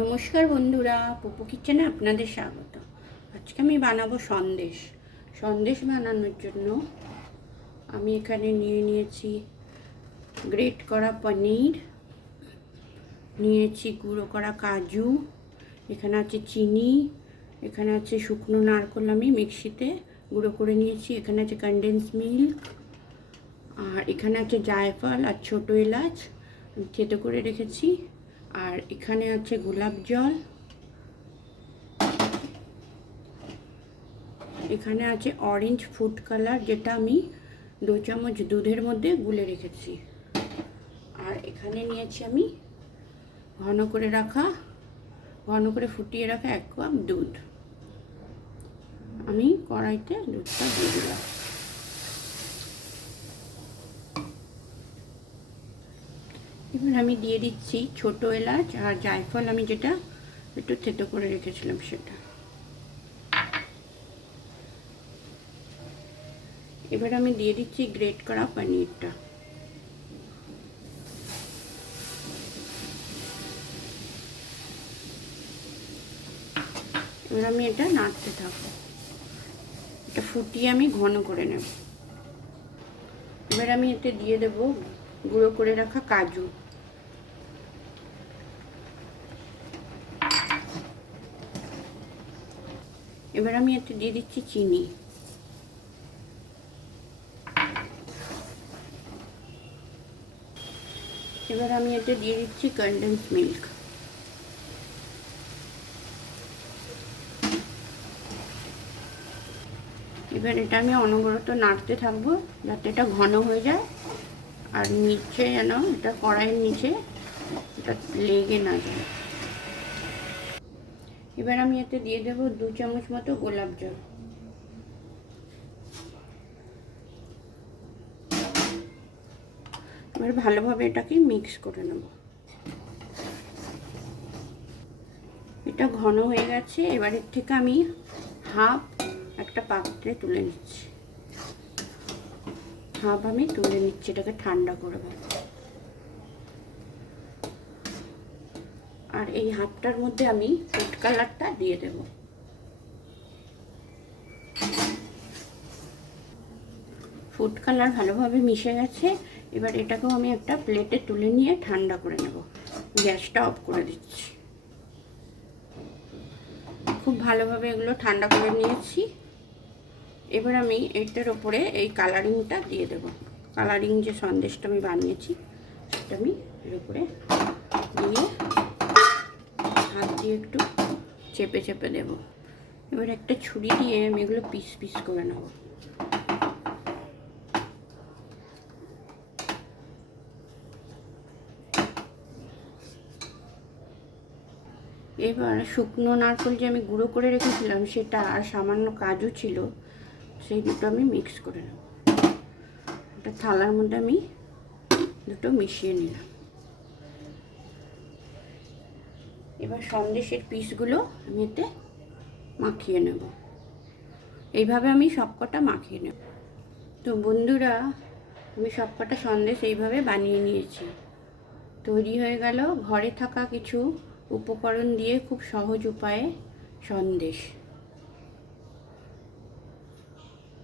নমস্কার বন্ধুরা, পপু কিচেনে আপনাদের স্বাগত। আজকে আমি বানাবো সন্দেশ। সন্দেশ বানানোর জন্য আমি এখানে নিয়ে নিয়েছি গ্রেট করা পনির, নিয়েছি গুঁড়ো করা কাজু, এখানে আছে চিনি, এখানে আছে শুকনো নারকেল আমি মিক্সিতে গুঁড়ো করে নিয়েছি, এখানে আছে কনডেন্স মিল্ক, আর এখানে আছে জায়ফল আর ছোটো এলাচ থেতো করে রেখেছি, আর এখানে আছে গোলাপ জল, এখানে আছে অরেঞ্জ ফুড কালার যেটা আমি 2 চামচ দুধের মধ্যে গুলে রেখেছি, আর এখানে নিয়েছি আমি ঘন করে ফুটিয়ে রাখা 1 কাপ দুধ। আমি কড়াইতে দুধটা দিয়ে দিলাম। এবার আমি দিয়ে দিচ্ছি ছোটো এলাচ আর জায়ফল, আমি যেটা একটু থেতো করে রেখেছিলাম সেটা। এবার আমি দিয়ে দিচ্ছি গ্রেট করা পনিরটা। এবার আমি এটা নাড়তে থাকবো, এটা ফুটিয়ে আমি ঘন করে নেব। এবার আমি এতে দিয়ে দেব গুঁড়ো করে রাখা কাজু, এবার আমি এতে দিয়ে দিচ্ছি চিনি, এবার আমি এতে দিয়ে দিচ্ছি কনডেন্স মিল্ক, এবার এটা আমি অনবরত নাড়তে থাকবো যাতে এটা ঘন হয়ে যায়, আর নিচে যেন এটা কড়াইয়ের নিচে এটা লেগে না যায়। এবার আমি এতে দিয়ে দেব 2 চামচ মতো গোলাপ জল, এবার ভালোভাবে এটাকে মিক্স করে নেব। এটা ঘন হয়ে গেছে, এবার এর থেকে আমি হাফ একটা পাত্রে তুলে নিচ্ছি, আমি তুলে নিচ্ছি, এটাকে ঠান্ডা করব। আর এই হাফটার মধ্যে আমি ফুড কালারটা দিয়ে দেব। ফুড কালার ভালোভাবে মিশে গেছে, এবার এটাকেও আমি একটা প্লেটে তুলে নিয়ে ঠান্ডা করে নেব। গ্যাসটা অফ করে দিচ্ছি। খুব ভালোভাবে এগুলো ঠান্ডা করে নিয়েছি। এবার আমি এটার ওপরে এই কালারিংটা দিয়ে দেব। কালারিং যে সন্দেশটা আমি বানিয়েছি সেটা আমি এর উপরে দিয়ে হাত দিয়ে একটু চেপে চেপে দেব। এবার একটা ছুরি দিয়ে আমি এগুলো পিস পিস করে নেব। এবার শুকনো নারকেল যে আমি গুঁড়ো করে রেখেছিলাম সেটা, আর সামান্য কাজু ছিল, সেই দুটো আমি মিক্স করে নেব। একটা থালার মধ্যে আমি দুটো মিশিয়ে নিলাম। এবার সন্দেশের পিসগুলো আমি এতে মাখিয়ে নেব। এইভাবে আমি সবকটা মাখিয়ে নেব। তো বন্ধুরা, আমি সবকটা সন্দেশ এইভাবে বানিয়ে নিয়েছি। তৈরি হয়ে গেল ঘরে থাকা কিছু উপকরণ দিয়ে খুব সহজ উপায়ে সন্দেশ।